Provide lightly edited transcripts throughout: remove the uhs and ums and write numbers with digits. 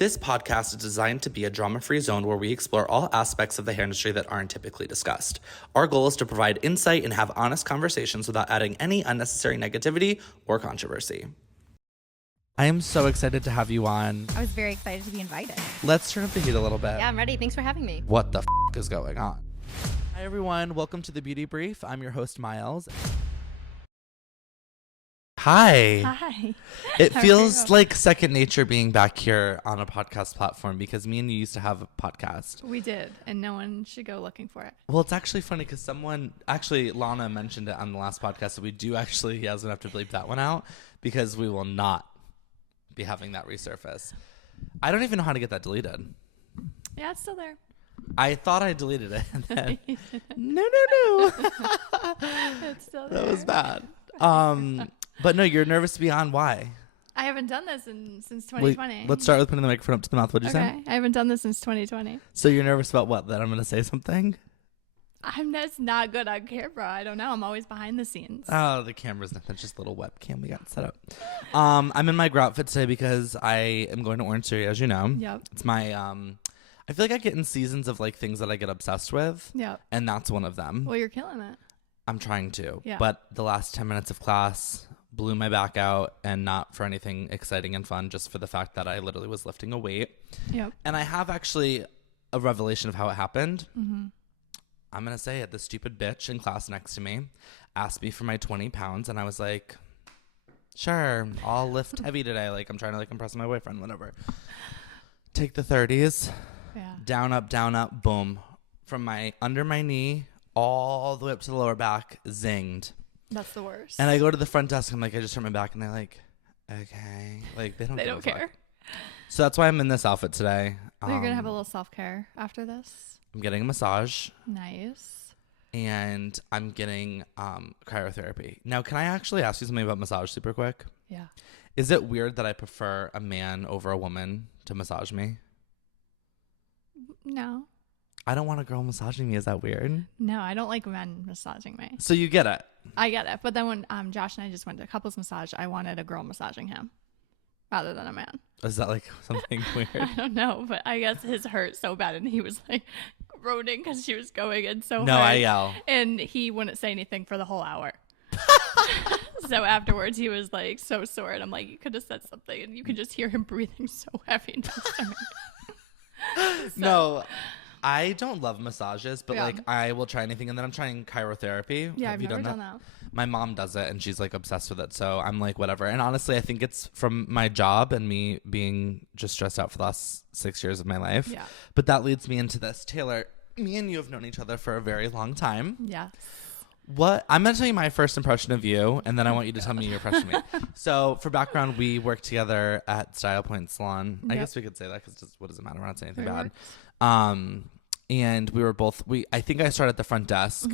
This podcast is designed to be a drama-free zone where we explore all aspects of the hair industry that aren't typically discussed. Our goal is to provide insight and have honest conversations without adding any unnecessary negativity or controversy. I am so excited to have you on. I was very excited to be invited. Let's turn up the heat a little bit. Yeah, I'm ready. Thanks for having me. What the is going on? Hi, everyone. Welcome to the Beauty Brief. I'm your host, Miles. Hi. Hi. It feels like second nature being back here on a podcast platform because me and you used to have a podcast. We did, and no one should go looking for it. Well, it's actually funny because Lana mentioned it on the last podcast, so we do actually, he doesn't have to bleep that one out because we will not be having that resurface. I don't even know how to get that deleted. Yeah, it's still there. I thought I deleted it, and then no. It's still there. That was bad. But no, you're nervous to be on. Why? I haven't done this since 2020. Let's start with putting the microphone up to the mouth. What'd you say? I haven't done this since 2020. So you're nervous about what? That I'm going to say something? I'm just not good on camera. I don't know. I'm always behind the sscenes. Oh, the camera's nothing. It's just a little webcam we got set up. I'm in my grow outfit today because I am going to Orange Theory, as you know. Yep. It's my, I feel like I get in seasons of like things that I get obsessed with. Yep. And that's one of them. Well, you're killing it. I'm trying to. Yeah. But the last 10 minutes of class blew my back out, and not for anything exciting and fun, just for the fact that I literally was lifting a weight. Yep. And I have actually a revelation of how it happened. Mm-hmm. I'm going to say it. The stupid bitch in class next to me asked me for my 20 pounds, and I was like, sure, I'll lift heavy today. Like, I'm trying to like impress my boyfriend, whatever. Take the 30s. Yeah. Down, up, boom. From my under my knee all the way up to the lower back, zinged. That's the worst. And I go to the front desk. I'm like, I just turned my back, and they're like, okay. Like, they don't care. So that's why I'm in this outfit today. You're going to have a little self-care after this? I'm getting a massage. Nice. And I'm getting cryotherapy. Now, can I actually ask you something about massage super quick? Yeah. Is it weird that I prefer a man over a woman to massage me? No. I don't want a girl massaging me. Is that weird? No, I don't like men massaging me. So you get it. I get it. But then when Josh and I just went to couples massage, I wanted a girl massaging him rather than a man. Is that like something weird? I don't know, but I guess his hurt so bad, and he was like groaning because she was going in so hard. No, I yell. And he wouldn't say anything for the whole hour. So afterwards, he was like so sore, and I'm like, you could have said something, and you could just hear him breathing so heavy next to me. No, I don't love massages, but Yeah. like I will try anything. And then I'm trying cryotherapy. Yeah, Have I've you never done done that. My mom does it, and she's like obsessed with it. So I'm like, whatever. And honestly, I think it's from my job and me being just stressed out for the last 6 years of my life. Yeah. But that leads me into this. Taylor, me and you have known each other for a very long time. Yes. What I'm going to tell you my first impression of you, and then I want you to tell me your impression of me. So for background, we worked together at Style Point Salon. I guess we could say that because what does it matter? We're not saying anything bad. And we were both, I think I started at the front desk,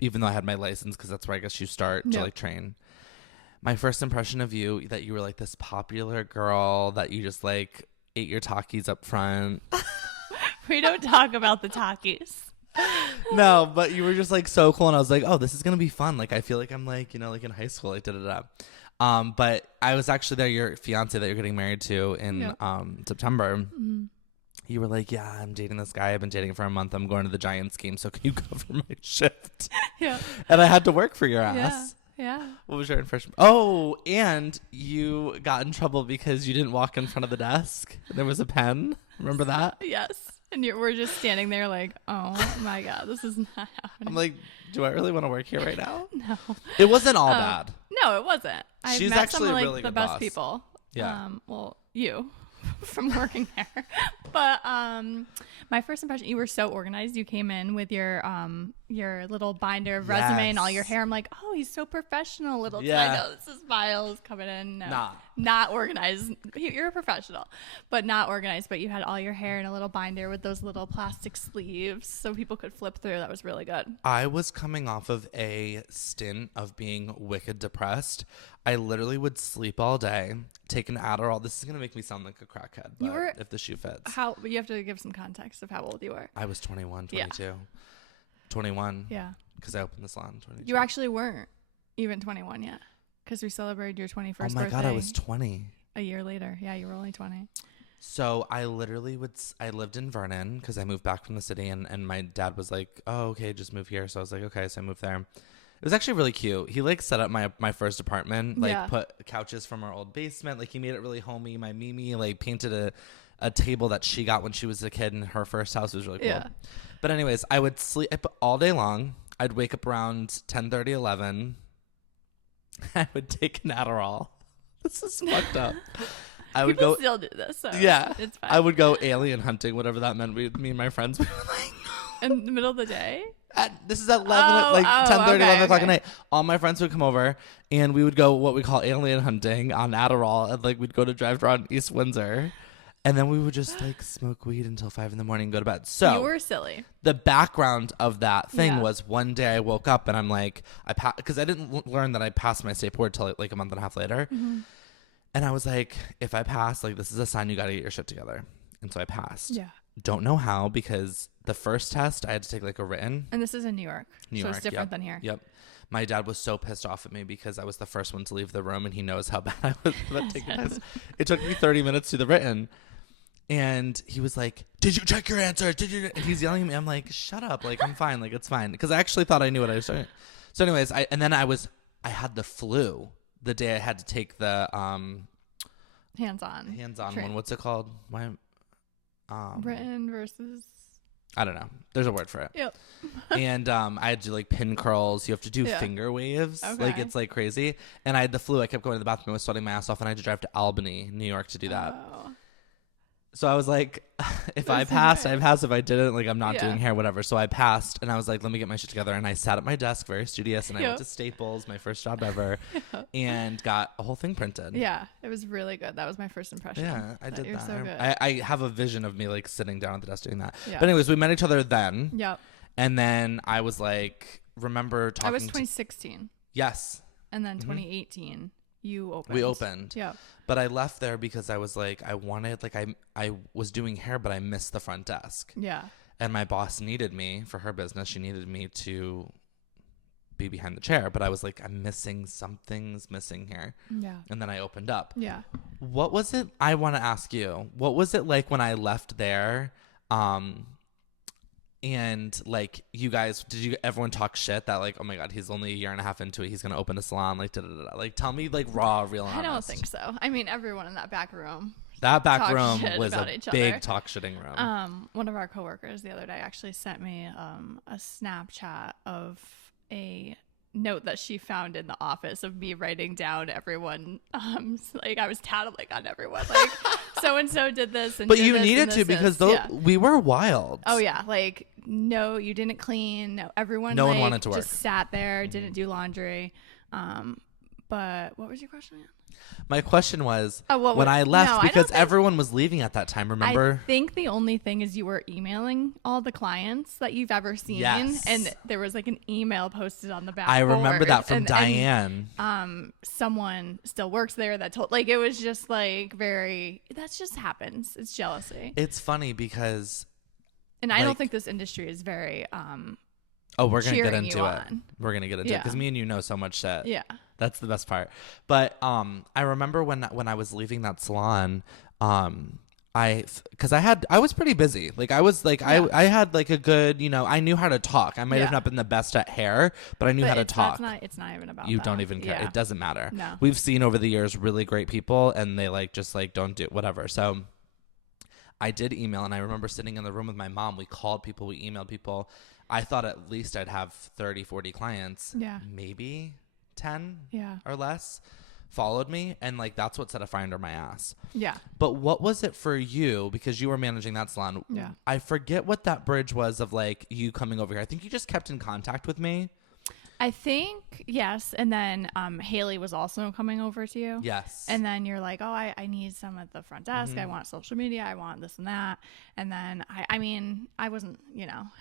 even though I had my license, because that's where I guess you start to like train. My first impression of you, that you were like this popular girl, that you just like ate your Takis up front. We don't talk about the Takis. No, but you were just like so cool, and I was like, oh, this is gonna be fun. Like I feel like I'm like, you know, like in high school, like But I was actually there, your fiance that you're getting married to in September. Mm-hmm. You were like, yeah, I'm dating this guy. I've been dating for a month. I'm going to the Giants game, so can you cover my shift? Yeah. And I had to work for your ass. Yeah. What was your impression? Oh, and you got in trouble because you didn't walk in front of the desk. There was a pen. Remember that? Yes. And we're just standing there like, oh my God, this is not happening. I'm like, do I really want to work here right now? No. It wasn't all bad. No, it wasn't. I She's met actually some of like really the good best boss. people. Yeah. Well, you from working there. But my first impression, you were so organized. You came in with your little binder of resume and all your hair. I'm like, oh, he's so professional. I know this is Miles coming in. No, not organized. You're a professional, but not organized. But you had all your hair in a little binder with those little plastic sleeves so people could flip through. That was really good. I was coming off of a stint of being wicked depressed. I literally would sleep all day, take an Adderall. This is going to make me sound like a crackhead, but if the shoe fits. You have to give some context of how old you were. I was 21, 22. Yeah. 21. Yeah. Because I opened the salon in 22. You actually weren't even 21 yet because we celebrated your 21st birthday. Oh my God, I was 20. A year later. Yeah, you were only 20. So I literally I lived in Vernon because I moved back from the city, and my dad was like, oh, okay, just move here. So I was like, okay. So I moved there. It was actually really cute. He like set up my first apartment, like put couches from our old basement. Like he made it really homey. My Mimi like painted a table that she got when she was a kid in her first house. It was really cool. Yeah. But anyways, I would sleep all day long. I'd wake up around 10:30, 11. I would take an Adderall. This is fucked up. I would People still do this, so yeah. It's fine. I would go alien hunting, whatever that meant. Me and my friends would like in the middle of the day. This is at 11, 10:30, 11 o'clock at night. All my friends would come over, and we would go what we call alien hunting on Adderall, and like we'd go to drive around East Windsor, and then we would just like smoke weed until 5 a.m. and go to bed. So you were silly. The background of that thing was one day I woke up and I'm like, because I didn't learn that I passed my state board till like a month and a half later. Mm-hmm. And I was like, if I pass, like, this is a sign you got to get your shit together. And so I passed. Yeah. Don't know how, because the first test, I had to take, like, a written. And this is in New York. So it's different than here. Yep. My dad was so pissed off at me because I was the first one to leave the room, and he knows how bad I was about taking tests. It took me 30 minutes to do the written. And he was like, did you check your answers? And he's yelling at me. I'm like, shut up. Like, I'm fine. Like, it's fine. Because I actually thought I knew what I was doing. So anyways, I had the flu the day I had to take the hands-on one. What's it called? Written versus, I don't know. There's a word for it. Yep. And I had to do like pin curls. You have to do finger waves. Okay. Like it's like crazy. And I had the flu. I kept going to the bathroom. I was sweating my ass off, and I had to drive to Albany, New York to do that. Oh. So I was like, if I passed, I passed. If I didn't, like, I'm not doing hair, whatever. So I passed, and I was like, let me get my shit together. And I sat at my desk, very studious, and I went to Staples, my first job ever, and got a whole thing printed. Yeah, it was really good. That was my first impression. Yeah, I did that. So good. I have a vision of me, like, sitting down at the desk doing that. Yeah. But anyways, we met each other then. Yep. And then I was like, remember talking I was 2016. Yes. And then 2018. You opened. We opened. Yeah. But I left there because I was like, I wanted, like, I was doing hair, but I missed the front desk. Yeah. And my boss needed me for her business. She needed me to be behind the chair. But I was like, I'm missing, something's missing here. Yeah. And then I opened up. Yeah. What was it? I want to ask you, what was it like when I left there? And like, you guys, everyone talk shit that like, oh my God, he's only a year and a half into it, he's gonna open a salon, like da-da-da-da. Like, tell me, like, raw, real, honest. I don't think so. I mean, everyone in that back room was a big talk shitting room. One of our coworkers the other day actually sent me a Snapchat of a note that she found in the office of me writing down everyone. Like, I was tattling on everyone, like, so and so did this, and but you needed to, because we were wild. Oh yeah, like, no, you didn't clean. No, everyone. No like, one wanted to work. Just sat there, didn't do laundry. But what was your question again? My question was, when I left, because everyone was leaving at that time, remember? I think the only thing is you were emailing all the clients that you've ever seen. Yes. And there was like an email posted on the back I remember board. that from Diane. And, someone still works there that told, like, it was just like that just happens. It's jealousy. It's funny because. And I don't think this industry is very, oh, we're going to get into it. We're going to get into it because me and you know so much shit. Yeah. That's the best part. But I remember when I was leaving that salon, because I was pretty busy. Like, I was like, I had like a good, I knew how to talk. I might have not been the best at hair, but I knew how to talk. It's not even about you that. Don't even care. Yeah. It doesn't matter. No. We've seen over the years really great people, and they like just like don't do whatever. So I did email, and I remember sitting in the room with my mom. We called people, we emailed people. I thought at least I'd have 30, 40 clients. Yeah. Maybe 10 or less followed me, and like that's what set a fire under my ass. Yeah. But what was it for you, because you were managing that salon? Yeah. I forget what that bridge was of like you coming over here. I think you just kept in contact with me. I think, yes. And then Haley was also coming over to you. Yes. And then you're like, oh, I need some at the front desk. I want social media. I want this and that. And then I mean, I wasn't,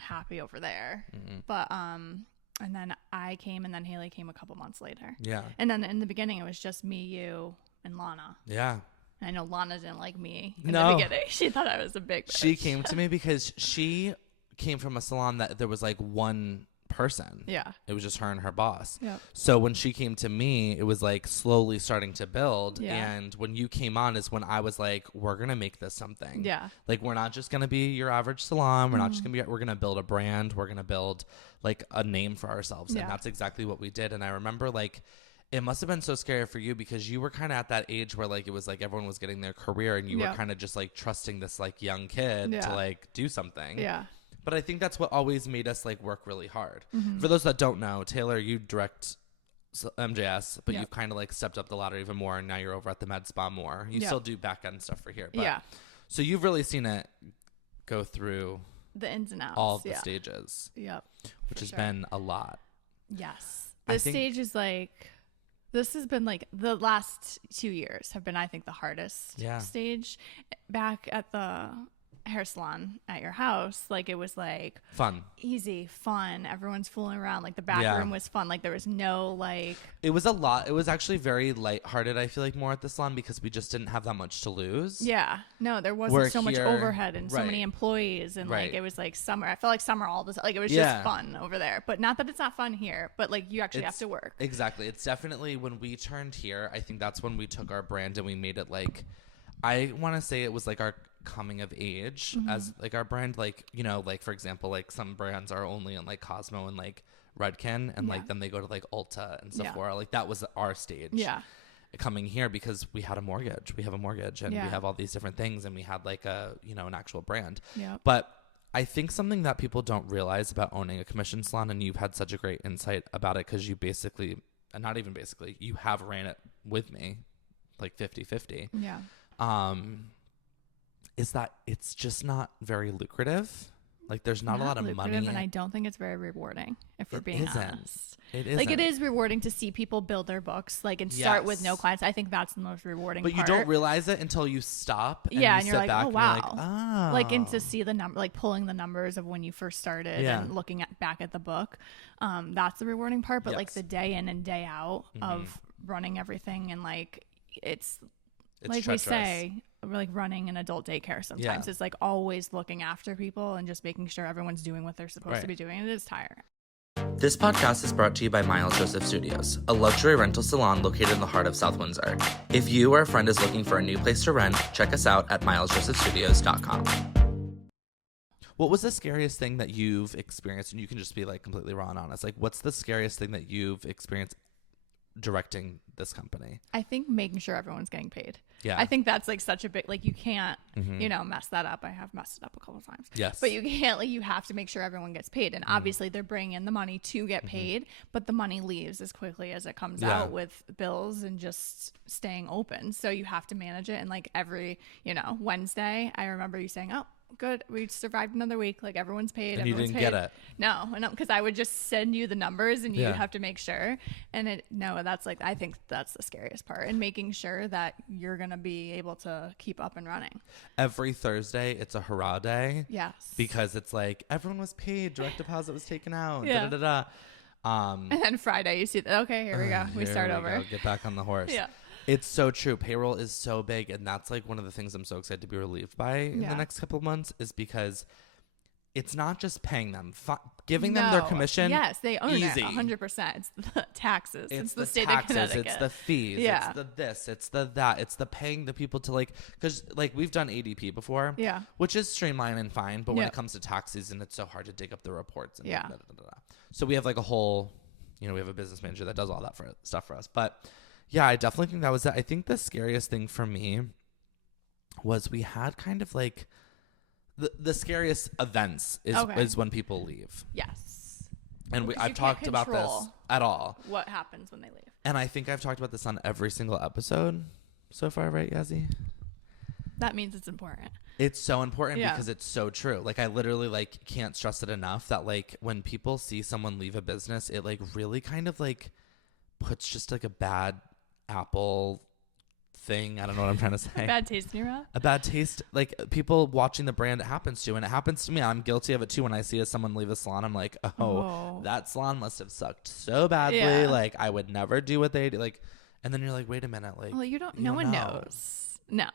happy over there. But and then I came, and then Haley came a couple months later. Yeah. And then in the beginning, it was just me, you, and Lana. Yeah. And I know Lana didn't like me in the beginning. She thought I was a big bitch. She came to me because she came from a salon that there was like one person. Yeah. It was just her and her boss. Yep. So when she came to me, it was like slowly starting to build. Yeah. And when you came on is when I was like, we're going to make this something. Yeah. Like, we're not just going to be your average salon. We're not just going to be, we're going to build a brand. We're going to build like a name for ourselves. Yeah. And that's exactly what we did. And I remember like, it must have been so scary for you because you were kind of at that age where like it was like everyone was getting their career and you were kind of just like trusting this like young kid to like do something. Yeah. But I think that's what always made us like work really hard. For those that don't know, Taylor, you direct MJS, but you've kind of like stepped up the ladder even more, and now you're over at the med spa more. You still do back end stuff for here, but so you've really seen it go through the ins and outs, all of the stages. Yep, which has been a lot. Yes, this stage is like. This has been like the last 2 years have been, I think, the hardest stage. Back at the hair salon at your house, like it was like fun, easy, fun. Everyone's fooling around. Like the back room was fun. Like there was no like. It was a lot. It was actually very lighthearted. I feel like more at the salon because we just didn't have that much to lose. Yeah, no, there wasn't so much overhead and so many employees, and like it was like summer. I felt like summer all the time. Like it was just fun over there. But not that it's not fun here, but like you actually have to work. Exactly. It's definitely when we turned here. I think that's when we took our brand and we made it like. I want to say it was like our coming of age as like our brand, like, you know, like for example, like some brands are only on like Cosmo and like Redken and like then they go to like Ulta and Sephora. Like that was our stage coming here because we had a mortgage. We have a mortgage and we have all these different things and we had like a, you know, an actual brand. But I think something that people don't realize about owning a commission salon, and you've had such a great insight about it because you basically, and not even basically, you have ran it with me like 50-50. Is that it's just not very lucrative. Like there's not a lot of money. And I don't think it's very rewarding, if we're being honest. It isn't. Like it is rewarding to see people build their books, like, and start with no clients. I think that's the most rewarding part. But you don't realize it until you stop and and you you're sit like, back oh and wow. you're like, oh. Like, and to see the number, like pulling the numbers of when you first started and looking back at the book. That's the rewarding part. But like the day in and day out of running everything, and like it's like treacherous. We say, like running an adult daycare sometimes. It's like always looking after people and just making sure everyone's doing what they're supposed to be doing. It is tiring. This podcast is brought to you by Miles Joseph Studios, a luxury rental salon located in the heart of South Windsor. If you or a friend is looking for a new place to rent, check us out at milesjosephstudios.com. What was the scariest thing that you've experienced? And you can just be like completely raw and honest. Like, what's the scariest thing that you've experienced directing this company? I think making sure everyone's getting paid. Yeah. I think that's like such a big, like you can't, you know, mess that up. I have messed it up a couple of times. Yes. But you can't, like you have to make sure everyone gets paid. And obviously they're bringing in the money to get paid, but the money leaves as quickly as it comes out with bills and just staying open. So you have to manage it. And like every, you know, Wednesday, I remember you saying, oh, good, we survived another week, like everyone's paid. And you didn't get it. No, because I would just send you the numbers and you have to make sure. And that's like, I think that's the scariest part, and making sure that you're gonna be able to keep up and running. Every Thursday it's a hurrah day. Yes, because it's like everyone was paid, direct deposit was taken out. And then Friday you see that, okay, here we go, we start over. Get back on the horse. It's so true. Payroll is so big. And that's like one of the things I'm so excited to be relieved by in the next couple of months, is because it's not just paying them, giving them their commission. Yes, they own easy. it 100%. It's the taxes. It's the state taxes, of Connecticut. It's the fees. It's the this. It's the that. It's the paying the people to like, because like we've done ADP before. Which is streamlined and fine. But when it comes to tax season, it's so hard to dig up the reports. And So we have like a whole, you know, we have a business manager that does all that stuff for us. But yeah, I definitely think that was it. I think the scariest thing for me was we had kind of like the scariest events is when people leave. Yes. And I've talked about this at all. What happens when they leave? And I think I've talked about this on every single episode so far, right, Yazzie? That means it's important. It's so important because it's so true. Like I literally like can't stress it enough that like when people see someone leave a business, it like really kind of like puts just like a bad apple thing. I don't know what I'm trying to say. A bad taste in your mouth? A bad taste. Like people watching the brand it happens to, and it happens to me. I'm guilty of it too. When I see someone leave a salon, I'm like, oh, that salon must have sucked so badly. Like I would never do what they do. Like, and then you're like, wait a minute. Like, well, no one knows. No.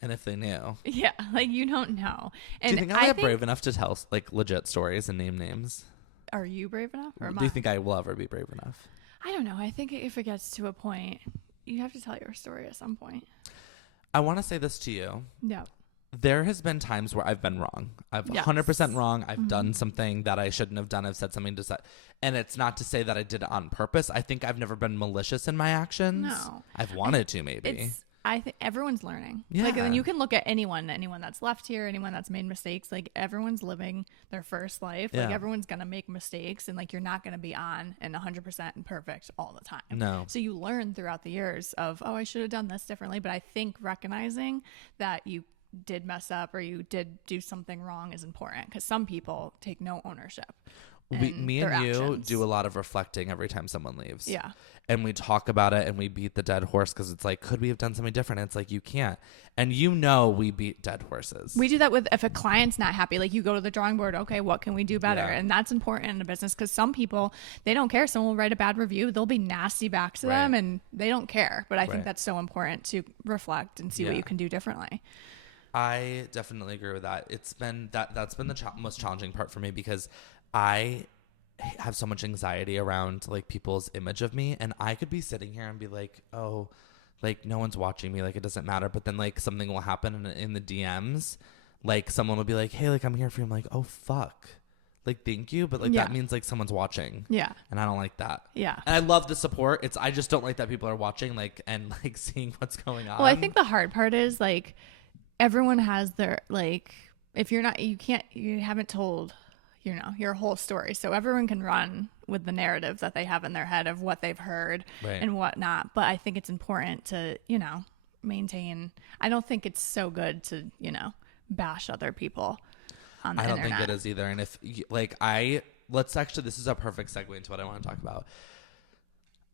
And if they knew. Yeah. Like you don't know. And do you think I'm brave enough to tell like legit stories and name names? are you brave enough? Or Do you think I will ever be brave enough? I don't know. I think if it gets to a point, you have to tell your story at some point. I want to say this to you. Yeah. There has been times where I've been wrong. I've 100% wrong. I've done something that I shouldn't have done. I've said something and it's not to say that I did it on purpose. I think I've never been malicious in my actions. No. I've wanted to, maybe. I think everyone's learning. Yeah. Like, and you can look at anyone that's left here, anyone that's made mistakes. Like, everyone's living their first life. Like, everyone's going to make mistakes, and like, you're not going to be on and 100% and perfect all the time. No. So you learn throughout the years of, I should have done this differently. But I think recognizing that you did mess up or you did do something wrong is important, because some people take no ownership. Me and you do a lot of reflecting every time someone leaves. Yeah. And we talk about it and we beat the dead horse, because it's like, could we have done something different? And it's like, you can't. And we beat dead horses. We do that with, if a client's not happy, like, you go to the drawing board. Okay, what can we do better? Yeah. And that's important in a business, because some people, they don't care. Someone will write a bad review. They'll be nasty back to them and they don't care. But I think that's so important to reflect and see what you can do differently. I definitely agree with that. It's been that's been the most challenging part for me, because I have so much anxiety around like people's image of me, and I could be sitting here and be like, oh, like no one's watching me, like it doesn't matter. But then like something will happen in the DMs, like someone will be like, hey, like I'm here for you. I'm like, oh fuck, like thank you, but like that means like someone's watching. Yeah. And I don't like that. Yeah. And I love the support. I just don't like that people are watching, like, and like seeing what's going on. Well, I think the hard part is like, everyone has their, like, if you're not, you haven't told, your whole story. So everyone can run with the narrative that they have in their head of what they've heard and whatnot. But I think it's important to, maintain. I don't think it's so good to, bash other people on the internet. I don't think it is either. And if this is a perfect segue into what I want to talk about.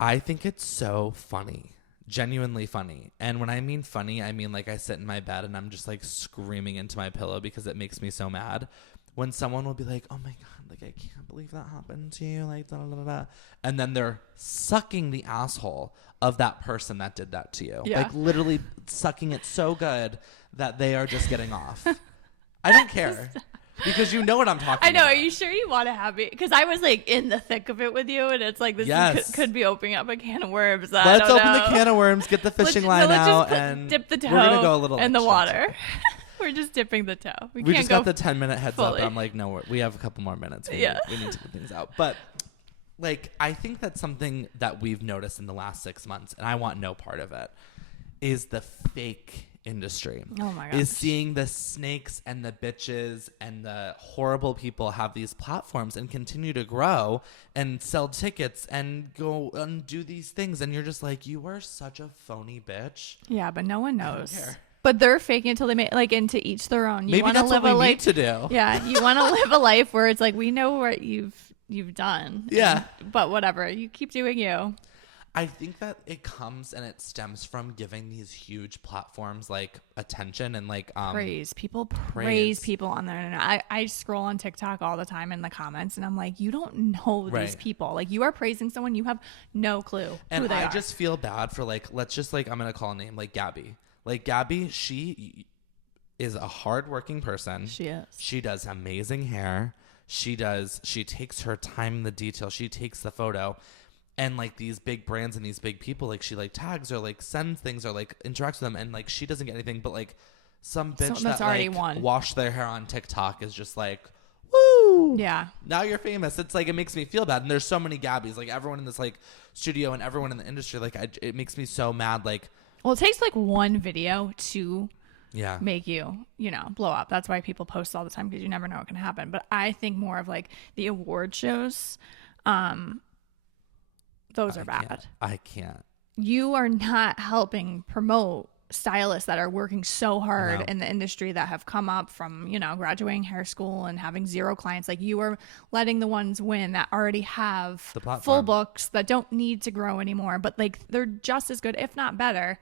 I think it's so funny. Genuinely funny. And when I mean funny, I mean like I sit in my bed and I'm just like screaming into my pillow because it makes me so mad when someone will be like, oh my god, like I can't believe that happened to you, like da da da da, and then they're sucking the asshole of that person that did that to you. Like literally sucking it so good that they are just getting off. I don't care. Because you know what I'm talking about. I know. Are you sure you want to have me? Because I was like in the thick of it with you, and it's like this could be opening up a can of worms. Let's open the can of worms, get the fishing line out, and dip the toe we're gonna go a little in the water. We're just dipping the toe. We just got the 10-minute heads fully. up. I'm like, no, we have a couple more minutes. We need to get things out. But like, I think that's something that we've noticed in the last 6 months, and I want no part of it, is the fake industry. Oh my gosh. Is seeing the snakes and the bitches and the horrible people have these platforms and continue to grow and sell tickets and go and do these things, and you're just like, you are such a phony bitch. Yeah, but no one knows. I don't care. But they're faking until they make, like, into each their own. Maybe that's what we need to do. Yeah, you want to live a life where it's like, we know what you've done. Yeah. But whatever, you keep doing you. I think that it comes and it stems from giving these huge platforms like attention and like praise. People praise people on the internet. I scroll on TikTok all the time in the comments, and I'm like, you don't know these people. Like, you are praising someone, you have no clue who they are. And I just feel bad for like, let's just like, I'm gonna call a name, like Gabby. Like Gabby, she is a hardworking person. She is. She does amazing hair. She takes her time in the detail. She takes the photo. And like these big brands and these big people, like she like tags or like sends things or like interacts with them, and like she doesn't get anything, but like some bitch that's that already like won. Washed their hair on TikTok is just like, woo, yeah, now you're famous. It's like, it makes me feel bad. And there's so many Gabbies, like everyone in this like studio and everyone in the industry, like it makes me so mad. Like, well, it takes like one video to make you blow up. That's why people post all the time, because you never know what can happen. But I think more of like the award shows, those are bad. I can't. You are not helping promote stylists that are working so hard in the industry, that have come up from, graduating hair school and having zero clients. Like, you are letting the ones win that already have full books, that don't need to grow anymore, but like they're just as good, if not better.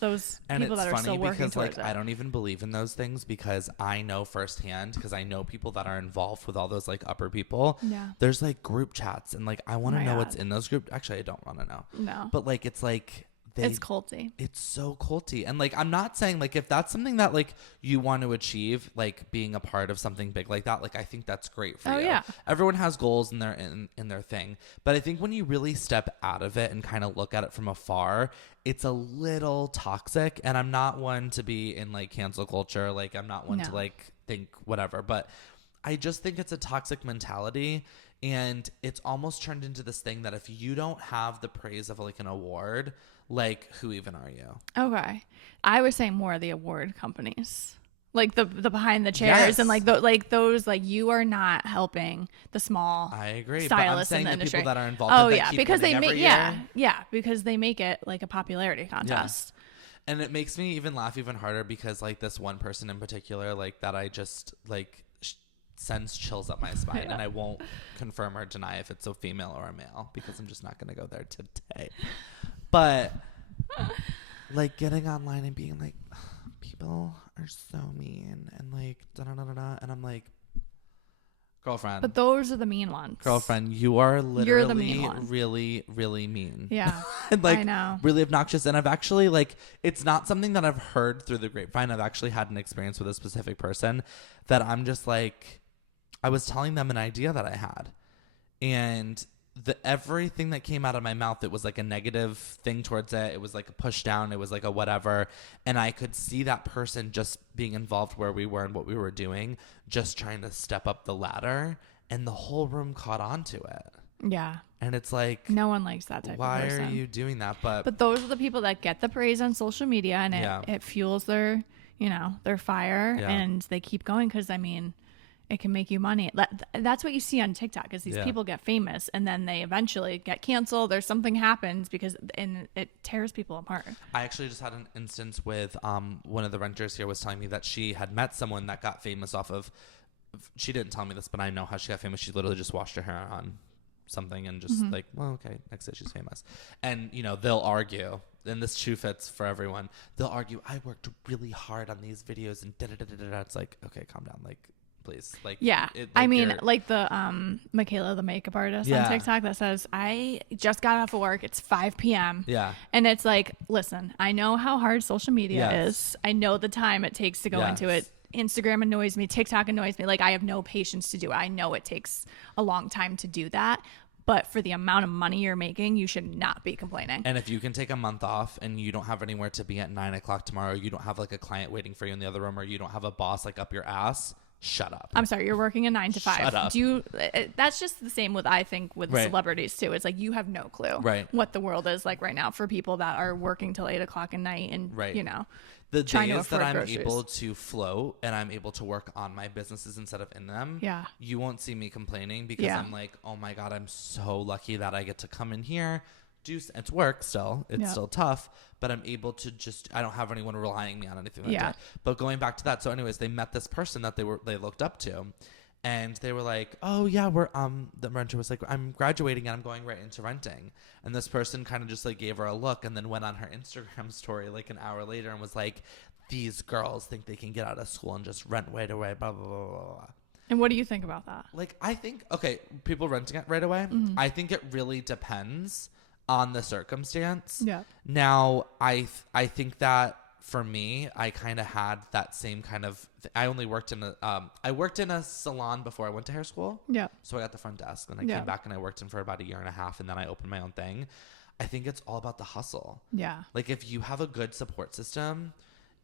Those people that are still working towards it. I don't even believe in those things, because I know firsthand, because I know people that are involved with all those like upper people. Yeah. There's like group chats, and like I want to know what's in those group. Actually, I don't want to know. No. But like, it's like it's culty. It's so culty. And like, I'm not saying like, if that's something that like you want to achieve, like being a part of something big like that, like I think that's great for you. Yeah. Everyone has goals in their thing. But I think when you really step out of it and kind of look at it from afar, it's a little toxic. And I'm not one to be in like cancel culture. Like I'm not one to like think whatever, but I just think it's a toxic mentality. And it's almost turned into this thing that if you don't have the praise of like an award, like who even are you? Okay. I was saying more of the award companies. Like the behind the chairs and like those like you are not helping the small I agree. stylists but I'm saying in the the industry. People that are involved Oh that yeah, keep because they winning make every year. because they make it like a popularity contest. Yeah. And it makes me even laugh even harder because like this one person in particular, like that I just like sends chills up my spine, and I won't confirm or deny if it's a female or a male because I'm just not going to go there today. But like getting online and being like, people are so mean and like da da da da, and I'm like, girlfriend. But those are the mean ones. Girlfriend, you are literally the mean one. really, really mean. Yeah. And like I know. really obnoxious. And I've actually like, it's not something that I've heard through the grapevine. I've actually had an experience with a specific person that I'm just like, I was telling them an idea that I had, and everything that came out of my mouth, it was like a negative thing towards it. It was like a push down. It was like a whatever. And I could see that person just being involved where we were and what we were doing, just trying to step up the ladder, and the whole room caught on to it. Yeah. And it's like, no one likes that type of person. Why are you doing that? But those are the people that get the praise on social media, and it fuels their, their fire, and they keep going. 'Cause I mean, it can make you money. That's what you see on TikTok is these people get famous and then they eventually get canceled or something happens and it tears people apart. I actually just had an instance with one of the renters here was telling me that she had met someone that got famous off of, she didn't tell me this, but I know how she got famous. She literally just washed her hair on something and just like, well, okay, next day she's famous. And, they'll argue, and this shoe fits for everyone. They'll argue, I worked really hard on these videos and da-da-da-da-da. It's like, okay, calm down. Like, please. Like, yeah. I mean, like the Michaela, the makeup artist on TikTok that says, I just got off of work. It's 5 p.m. Yeah. And it's like, listen, I know how hard social media is. I know the time it takes to go into it. Instagram annoys me. TikTok annoys me. Like, I have no patience to do it. I know it takes a long time to do that. But for the amount of money you're making, you should not be complaining. And if you can take a month off and you don't have anywhere to be at 9 o'clock tomorrow, you don't have like a client waiting for you in the other room, or you don't have a boss like up your ass, shut up. I'm sorry, you're working a 9 to 5. Shut up. That's just the same with, I think, with celebrities too. It's like you have no clue what the world is like right now for people that are working till 8 o'clock at night and the trying days that I'm groceries. able to float and I'm able to work on my businesses instead of in them, you won't see me complaining because I'm like, oh my God, I'm so lucky that I get to come in here, it's work still. It's still tough, but I'm able to I don't have anyone relying me on anything like that. But going back to that, so anyways, they met this person that they looked up to. And they were like, oh yeah, the renter was like, I'm graduating and I'm going right into renting. And this person kind of just like gave her a look and then went on her Instagram story like an hour later and was like, these girls think they can get out of school and just rent right away, blah, blah, blah, blah, blah. And what do you think about that? Like, I think, okay, people renting it right away. Mm-hmm. I think it really depends on the circumstance. Yeah. Now, I think that for me, I kind of had that same kind of. I only worked in a salon before I went to hair school. Yeah. So I got the front desk, and I came back and I worked in for about a year and a half, and then I opened my own thing. I think it's all about the hustle. Yeah. Like if you have a good support system,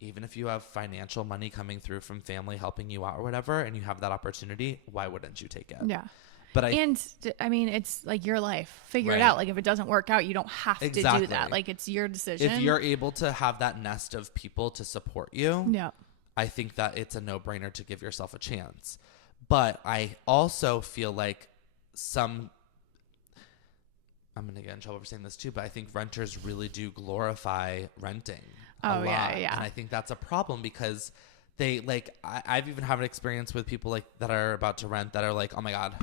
even if you have financial money coming through from family helping you out or whatever, and you have that opportunity, why wouldn't you take it? Yeah. But I mean, it's like your life. Figure it out. Like if it doesn't work out, you don't have to do that. Like it's your decision. If you're able to have that nest of people to support you, I think that it's a no-brainer to give yourself a chance. But I also feel like I'm going to get in trouble for saying this too, but I think renters really do glorify renting a lot. Yeah. And I think that's a problem because they like, I've even had an experience with people like that are about to rent that are like, oh my God.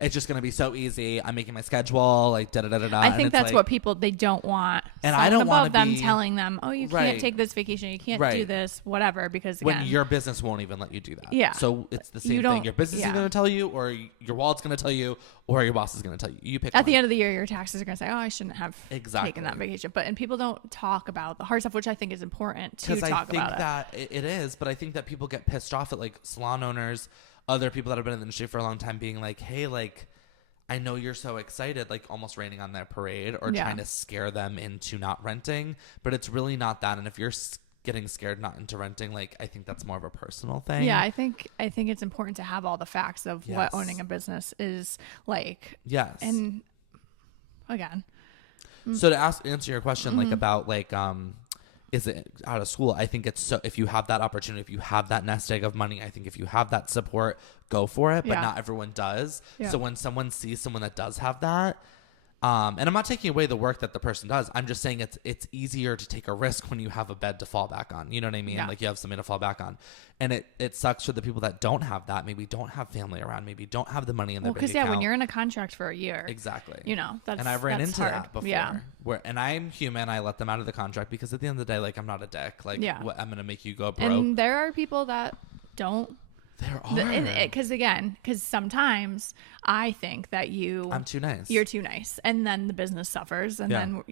it's just going to be so easy. I'm making my schedule, like, da-da-da-da-da. I think that's like, what people, they don't want. And I don't want them telling them, oh, you can't take this vacation. You can't do this, whatever, because again, when your business won't even let you do that. Yeah. So it's the same thing. Your business is going to tell you, or your wallet's going to tell you, or your boss is going to tell you. You pick At the end of the year, your taxes are going to say, oh, I shouldn't have exactly taken that vacation. And people don't talk about the hard stuff, which I think is important to talk about. Because I think that it is, but I think that people get pissed off at like salon owners, other people that have been in the industry for a long time being like, hey, like, I know you're so excited, like almost raining on their parade or trying to scare them into not renting, but it's really not that. And if you're getting scared not into renting, like, I think that's more of a personal thing. Yeah, I think it's important to have all the facts of what owning a business is like. Yes. And again, so to answer your question, like about like is it out of school? I think it's so, if you have that opportunity, if you have that nest egg of money, I think if you have that support, go for it. But not everyone does. So when someone sees someone that does have that, and I'm not taking away the work that the person does. I'm just saying it's easier to take a risk when you have a bed to fall back on. You know what I mean? Yeah. Like you have something to fall back on. And it sucks for the people that don't have that. Maybe don't have family around. Maybe don't have the money in their bank account. Because when you're in a contract for a year. Exactly. You know, and I've ran into hard. that before. Yeah. And I'm human. I let them out of the contract because at the end of the day, like, I'm not a dick. Like, I'm going to make you go broke. And there are people that don't. There are. Because sometimes I think that I'm too nice. You're too nice. And then the business suffers. And then,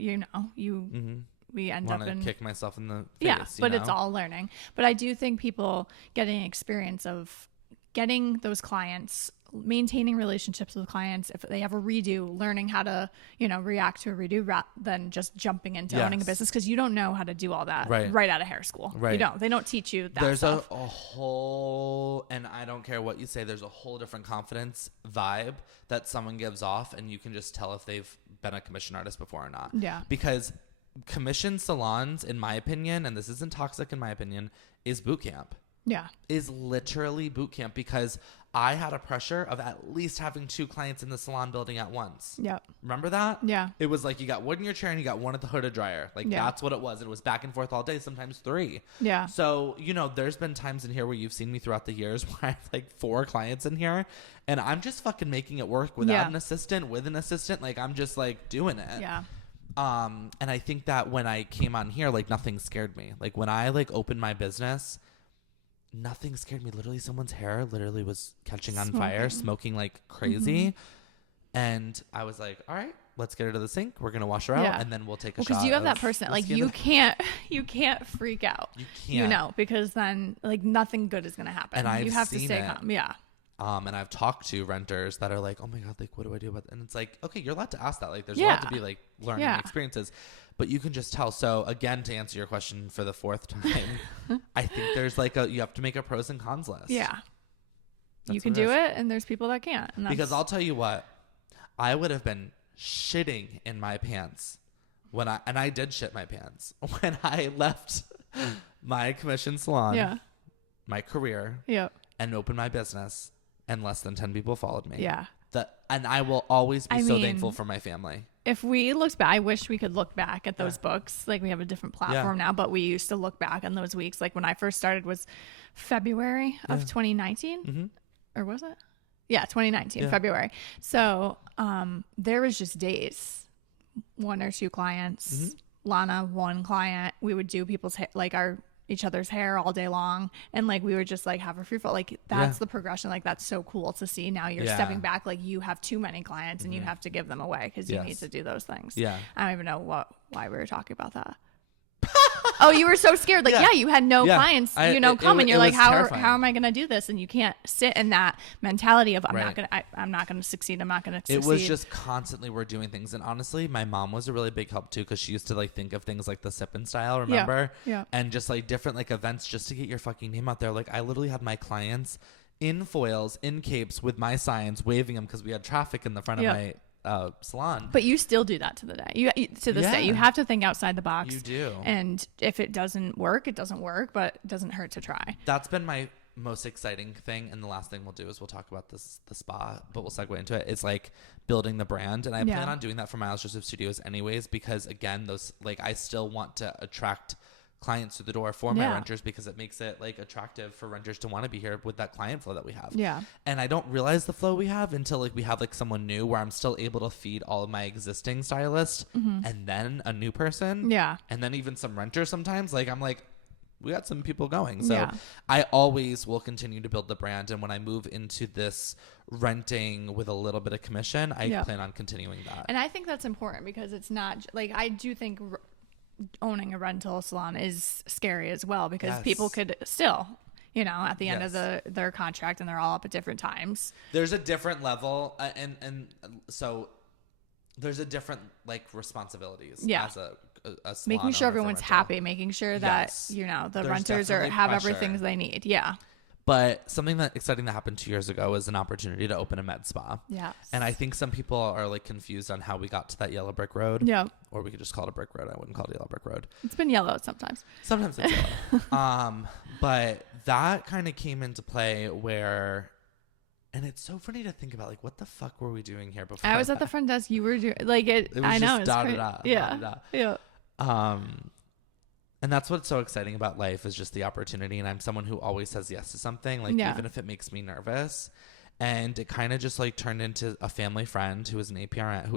we end up in kick myself in the face. But it's all learning. But I do think people getting experience of getting those clients, maintaining relationships with clients, if they have a redo, learning how to, react to a redo rather than just jumping into owning a business, because you don't know how to do all that right out of hair school. Right. You don't. They don't teach you that There's stuff. a whole, and I don't care what you say, there's a whole different confidence vibe that someone gives off, and you can just tell if they've been a commission artist before or not. Yeah. Because commission salons, in my opinion, and this isn't toxic in my opinion, is boot camp. Yeah. Is literally boot camp, because I had a pressure of at least having 2 clients in the salon building at once. Yep. Remember that? Yeah. It was like you got one in your chair and you got one at the hooded dryer. Like that's what it was. It was back and forth all day, sometimes 3. Yeah. So, there's been times in here where you've seen me throughout the years where I have like 4 clients in here and I'm just fucking making it work without an assistant, with an assistant. Like I'm just like doing it. Yeah. And I think that when I came on here, like nothing scared me. Like when I like opened my business, nothing scared me. Literally someone's hair literally was catching on fire, smoking like crazy. And I was like, all right, let's get her to the sink. We're going to wash her out and then we'll take a shot. Because you have that person, like you can't freak out. You can't. Because then like nothing good is going to happen. And you have to stay calm. Yeah. And I've talked to renters that are like, oh my God, like, what do I do about that? And it's like, okay, you're allowed to ask that. Like, there's a lot to be like learning experiences, but you can just tell. So again, to answer your question for the 4th time, I think there's like you have to make a pros and cons list. Yeah. You can do it. And there's people that can't. And because I'll tell you what, I would have been shitting in my pants and I did shit my pants when I left my commission salon, my career, and opened my business. And less than 10 people followed me. Yeah. And I will always be so thankful for my family. If we looked back, I wish we could look back at those books. Like we have a different platform now, but we used to look back on those weeks. Like when I first started was February of 2019. Or was it? Yeah, 2019, February. So there was just days, 1 or 2 clients, Lana, 1 client. We would do people's each other's hair all day long, and like we would just like have a free fall. Like that's the progression. Like that's so cool to see. Now you're stepping back, like you have too many clients and you have to give them away because you need to do those things. I don't even know why we were talking about that. Oh, you were so scared. Like, you had no clients, and you're like, how am I going to do this? And you can't sit in that mentality of, I'm not going to succeed. I'm not going to succeed. It was just constantly we're doing things. And honestly, my mom was a really big help too, because she used to like think of things like the sip and style, remember? Yeah. And just like different like events just to get your fucking name out there. Like I literally had my clients in foils, in capes with my signs, waving them because we had traffic in the front of my salon. But you still do that to the day. To this day, you have to think outside the box. You do. And if it doesn't work, it doesn't work, but it doesn't hurt to try. That's been my most exciting thing. And the last thing we'll do is we'll talk about the spa, but we'll segue into it. It's like building the brand. And I plan on doing that for Miles Joseph Studios anyways, because again, those like I still want to attract clients through the door for my renters, because it makes it like attractive for renters to want to be here with that client flow that we have. Yeah. And I don't realize the flow we have until like we have like someone new, where I'm still able to feed all of my existing stylists and then a new person. Yeah. And then even some renters sometimes. Like I'm like, we got some people going. So I always will continue to build the brand. And when I move into this renting with a little bit of commission, I plan on continuing that. And I think that's important, because it's not like, I do think owning a rental salon is scary as well, because people could still, you know, at the end of their contract, and they're all up at different times. There's a different level. And so there's a different like responsibilities as a making sure everyone's happy, making sure that you know the renters have everything they need. But something that exciting that happened 2 years ago is an opportunity to open a med spa. And I think some people are like confused on how we got to that yellow brick road. Or we could just call it a brick road. I wouldn't call it a yellow brick road. It's been yellow sometimes. Sometimes it's yellow. But that kind of came into play where, and it's so funny to think about, like, what the fuck were we doing here before? I was at the front desk. You were doing like it. Was I know. Just dotted up. Yeah. And that's what's so exciting about life, is just the opportunity. And I'm someone who always says yes to something, like even if it makes me nervous. And it kind of just like turned into a family friend who is an APRN.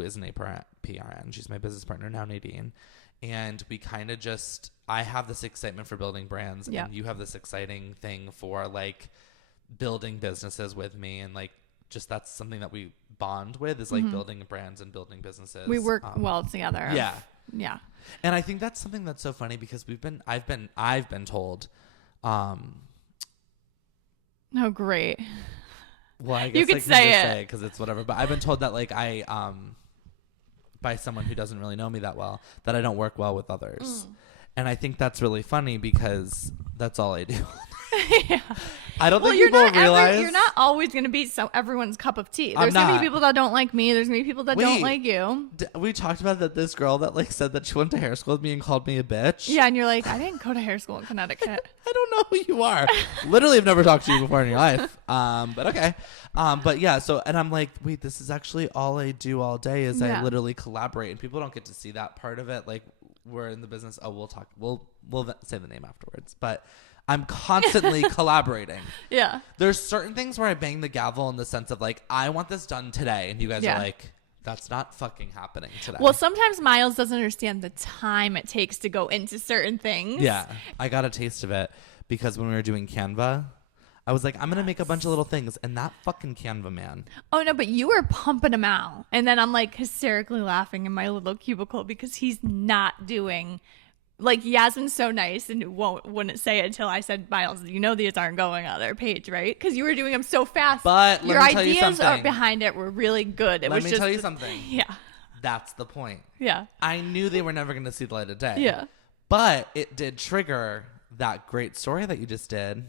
She's my business partner now, Nadine. And we kind of just, I have this excitement for building brands, and you have this exciting thing for like building businesses with me. And like, just that's something that we bond with, is like building brands and building businesses. We work well together. Yeah. And I think that's something that's so funny, because I've been told, oh, great. Well, I guess you could say it because it's whatever, but I've been told that like by someone who doesn't really know me that well, that I don't work well with others. And I think that's really funny, because that's all I do. I don't think people realize you're not always going to be everyone's cup of tea. There's going to be people that don't like me. There's going to be people that don't like you. We talked about that. This girl that like said that she went to hair school with me and called me a bitch. Yeah, and you're like, I didn't go to hair school in Connecticut. I don't know who you are. Literally, I've never talked to you before in your life. But okay. But yeah. So, and I'm like, wait, this is actually all I do all day. Is I literally collaborate, and people don't get to see that part of it. Like, we're in the business. Oh, we'll talk. We'll say the name afterwards. But I'm constantly collaborating. Yeah. There's certain things where I bang the gavel in the sense of like, I want this done today. And you guys are like, that's not fucking happening today. Well, sometimes Miles doesn't understand the time it takes to go into certain things. Yeah. I got a taste of it, because when we were doing Canva, I was like, I'm going to make a bunch of little things. And that fucking Canva man. Oh, no, but you were pumping him out. And then I'm like hysterically laughing in my little cubicle, because he's not doing... Like, Yasmin's so nice and wouldn't say it until I said, Miles, you know these aren't going on their page, right? Because you were doing them so fast. But your ideas behind it were really good. Let me tell you something. Yeah. That's the point. Yeah. I knew they were never going to see the light of day. Yeah. But it did trigger that great story that you just did.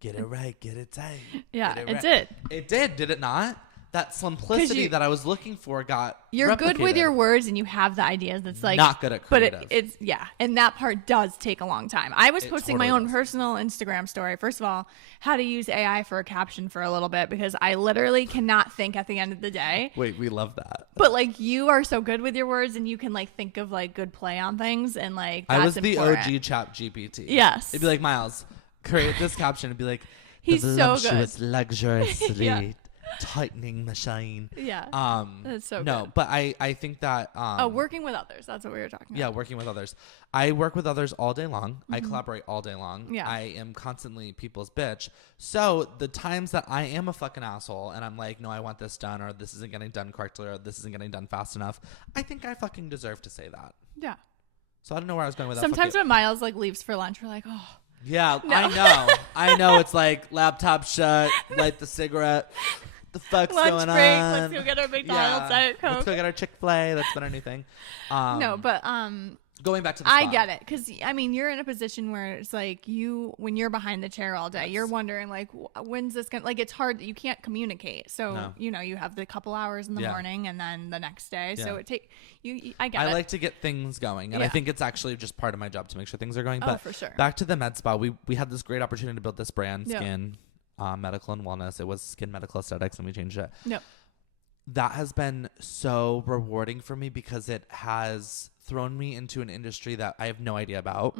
Get it right. Get it tight. Yeah, it did. It did. Did it not? That simplicity that I was looking for got You're replicated. good with your words, and you have the ideas. That's like not good at creative. But it's and that part does take a long time. I was posting my own personal Instagram story. First of all, how to use AI for a caption for a little bit, because I literally cannot think at the end of the day. Wait, we love that. But like, you are so good with your words, and you can like think of like good play on things, and like that's I was the important. OG Chat GPT. Yes. It'd be like, Miles, create this caption. It'd be like, he's so good. Luxuriously tightening machine. Yeah. That's so no, good. but I think that working with others. That's what we were talking about. Yeah, working with others. I work with others all day long. I collaborate all day long. Yeah. I am constantly people's bitch. So the times that I am a fucking asshole and I'm like, no, I want this done, or this isn't getting done correctly, or this isn't getting done fast enough, I think I fucking deserve to say that. Yeah. So I don't know where I was going with that. Sometimes when Miles like leaves for lunch, we're like, oh. Yeah, no. I know. It's like laptop shut, light the cigarette. The fuck's lunch going break, on? let's go get our McDonald's Diet Coke. Let's go get our Chick-fil-A. That's been our new thing. No, but going back to the spot. I get it, because I mean, you're in a position where it's like when you're behind the chair all day, you're wondering like, when's this gonna, like, it's hard, you can't communicate. So you know, you have the couple hours in the morning and then the next day. So it take you. I get it. I like to get things going, and I think it's actually just part of my job to make sure things are going. But for sure. Back to the med spa, we had this great opportunity to build this brand, Skin. Medical and wellness. It was Skin Medical Aesthetics, and we changed it. Yep. That has been so rewarding for me, because it has thrown me into an industry that I have no idea about.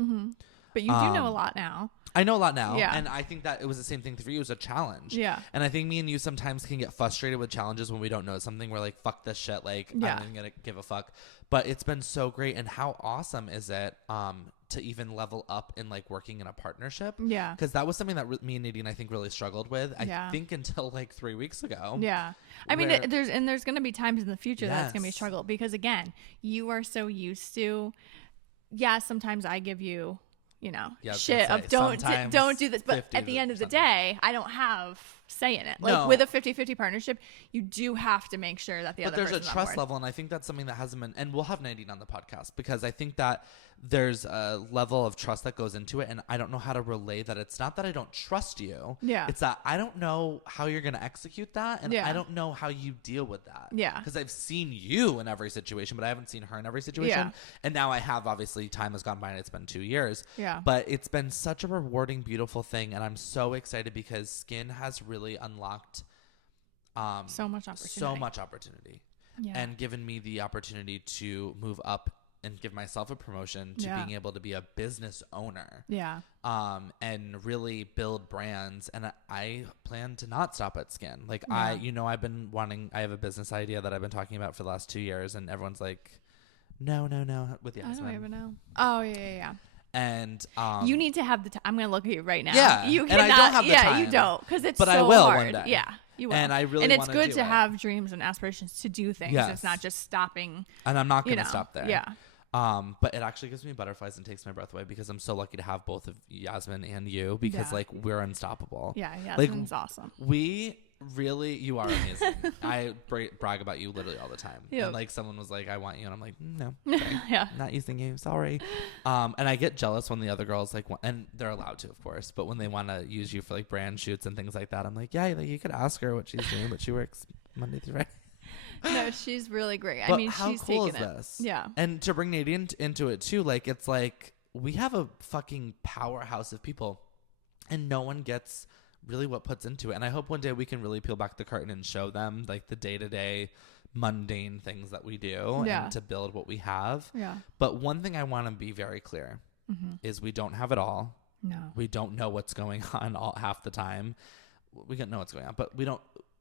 But you do know a lot now. I know a lot now. Yeah. And I think that it was the same thing for you. It was a challenge. Yeah. And I think me and you sometimes can get frustrated with challenges when we don't know something. We're like, fuck this shit. Like, I'm not even going to give a fuck. But it's been so great. And how awesome is it to even level up in like working in a partnership? Yeah. Because that was something that me and Nadine, I think, really struggled with. I think until like 3 weeks ago. Yeah. I mean, there's going to be times in the future that it's going to be a struggle. Because again, you are so used to, sometimes I give you, shit of don't do this. But at the end of the day, I don't have say in it. Like with a 50-50 partnership, you do have to make sure that the other person's on board. But there's a trust level, and I think that's something that hasn't been, and we'll have Nadine on the podcast because I think that there's a level of trust that goes into it, and I don't know how to relay that. It's not that I don't trust you. Yeah. It's that I don't know how you're going to execute that, and I don't know how you deal with that. Yeah. Because I've seen you in every situation, but I haven't seen her in every situation. Yeah. And now I have, obviously, time has gone by, and it's been 2 years. Yeah. But it's been such a rewarding, beautiful thing, and I'm so excited because Skin has really unlocked so much opportunity. Yeah. And given me the opportunity to move up and give myself a promotion to being able to be a business owner. Yeah. And really build brands. And I plan to not stop at Skin. Like I have a business idea that I've been talking about for the last 2 years, and everyone's like, no, with the I don't even know. Oh yeah. And you need to have the time. I'm going to look at you right now. Yeah. You cannot, and I don't have the time. Yeah, you don't, because it's but so I will hard. one day. Yeah. You will. And I really and it's wanna good do to it. have dreams and aspirations to do things. Yes. It's not just stopping. And I'm not going to stop there. Yeah. But it actually gives me butterflies and takes my breath away because I'm so lucky to have both of Yasmin and you because like we're unstoppable. Yeah, Yasmin's awesome. You are amazing. I brag about you literally all the time. Yep. And like someone was like, I want you. And I'm like, no, okay. Not using you. Sorry. And I get jealous when the other girls like, and they're allowed to, of course, but when they want to use you for like brand shoots and things like that, I'm like, yeah, like, you could ask her what she's doing, but she works Monday through Friday. No, she's really great. But I mean, how she's cool taking is it. this? Yeah. And to bring Nadine into it too, like it's like we have a fucking powerhouse of people, and no one gets really what puts into it. And I hope one day we can really peel back the curtain and show them like the day-to-day mundane things that we do and to build what we have. Yeah. But one thing I want to be very clear is we don't have it all. No. We don't know what's going on half the time. We don't know what's going on, but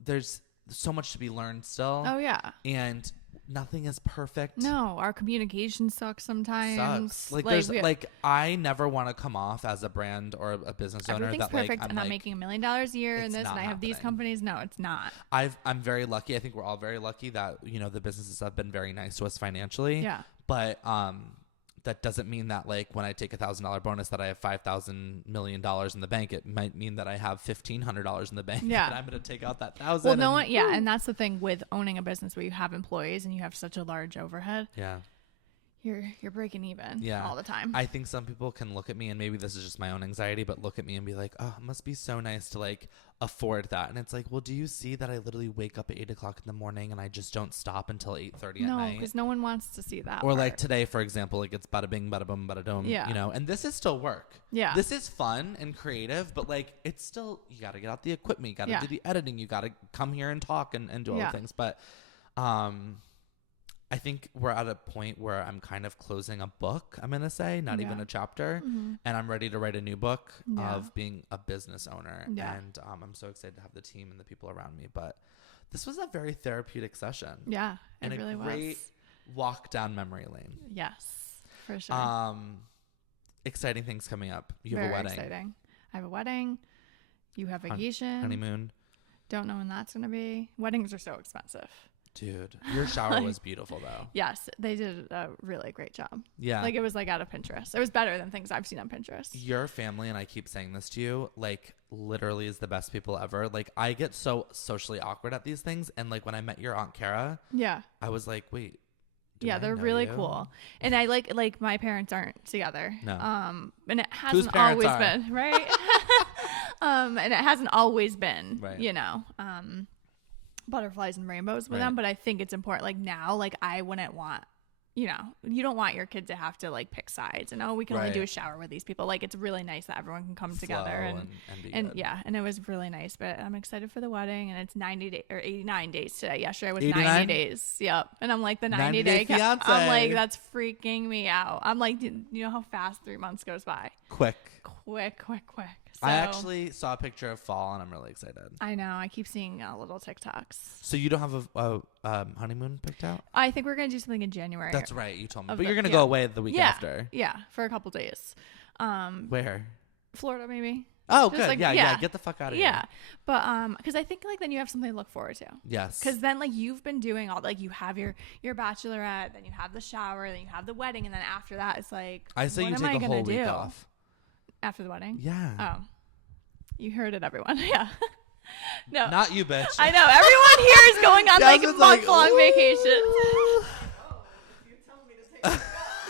there's so much to be learned still. Oh yeah. And nothing is perfect. No, our communication sucks sometimes. Sucks. I never want to come off as a brand or a business owner everything's that perfect like and I'm making $1 million a year and this, and I have these companies. No, it's not. I'm very lucky. I think we're all very lucky that the businesses have been very nice to us financially. Yeah. But that doesn't mean that like when I take $1,000 bonus that I have $5,000 million in the bank. It might mean that I have $1,500 in the bank. Yeah. And I'm going to take out that $1,000. Well, no one. Yeah, and that's the thing with owning a business where you have employees and you have such a large overhead. Yeah. You're breaking even all the time. I think some people can look at me, and maybe this is just my own anxiety, but look at me and be like, oh, it must be so nice to like afford that. And it's like, well, do you see that I literally wake up at 8 o'clock in the morning and I just don't stop until 8:30 at night? No, because no one wants to see that. Or like today, for example, like it's bada bing, bada boom, bada dome, and this is still work. Yeah. This is fun and creative, but like it's still, you got to get out the equipment, you got to do the editing, you got to come here and talk and do all the things. But, I think we're at a point where I'm kind of closing a book, I'm going to say, not even a chapter. And I'm ready to write a new book of being a business owner. Yeah. And I'm so excited to have the team and the people around me. But this was a very therapeutic session. Yeah, and it really was. And a great walk down memory lane. Yes, for sure. Exciting things coming up. You very have a wedding. Exciting. I have a wedding. You have vacation. Honeymoon. Don't know when that's going to be. Weddings are so expensive. Dude, your shower was beautiful though. Yes, they did a really great job. Yeah. Like it was like out of Pinterest. It was better than things I've seen on Pinterest. Your family, and I keep saying this to you, like literally is the best people ever. Like I get so socially awkward at these things. And like when I met your Aunt Kara, I was like, wait. They're really cool. And I like my parents aren't together. No. And it hasn't always been, right? And it hasn't always been, butterflies and rainbows with them, but I think it's important. Like now, like I wouldn't want, you don't want your kid to have to like pick sides and we can only Right. do a shower with these people. Like it's really nice that everyone can come together and be good. and it was really nice. But I'm excited for the wedding, and it's 90 days or 89 days today. Yesterday was 89? 90 days. Yep. And I'm like the 90 90-day day. fiance. I'm like that's freaking me out. I'm like, you know how fast 3 months goes by? Quick. So, I actually saw a picture of fall, and I'm really excited. I know. I keep seeing little TikToks. So you don't have a honeymoon picked out? I think we're gonna do something in January. That's right. You told me. Of But the- you're going to yeah. go away the week after. Yeah, for a couple days. Where? Florida maybe. Oh, Just good. like- yeah. yeah. Get the fuck out of Yeah, here. but because I think like then you have something to look forward to. Yes. Because then like you've been doing all like you have your bachelorette, then you have the shower, then you have the wedding, and then after that it's like I say what you am take I a gonna whole week do off. after the wedding. Yeah. Oh, you heard it, everyone. Yeah. No, Not you, bitch. I know everyone here is going on like Jasmine's like, month-long vacation.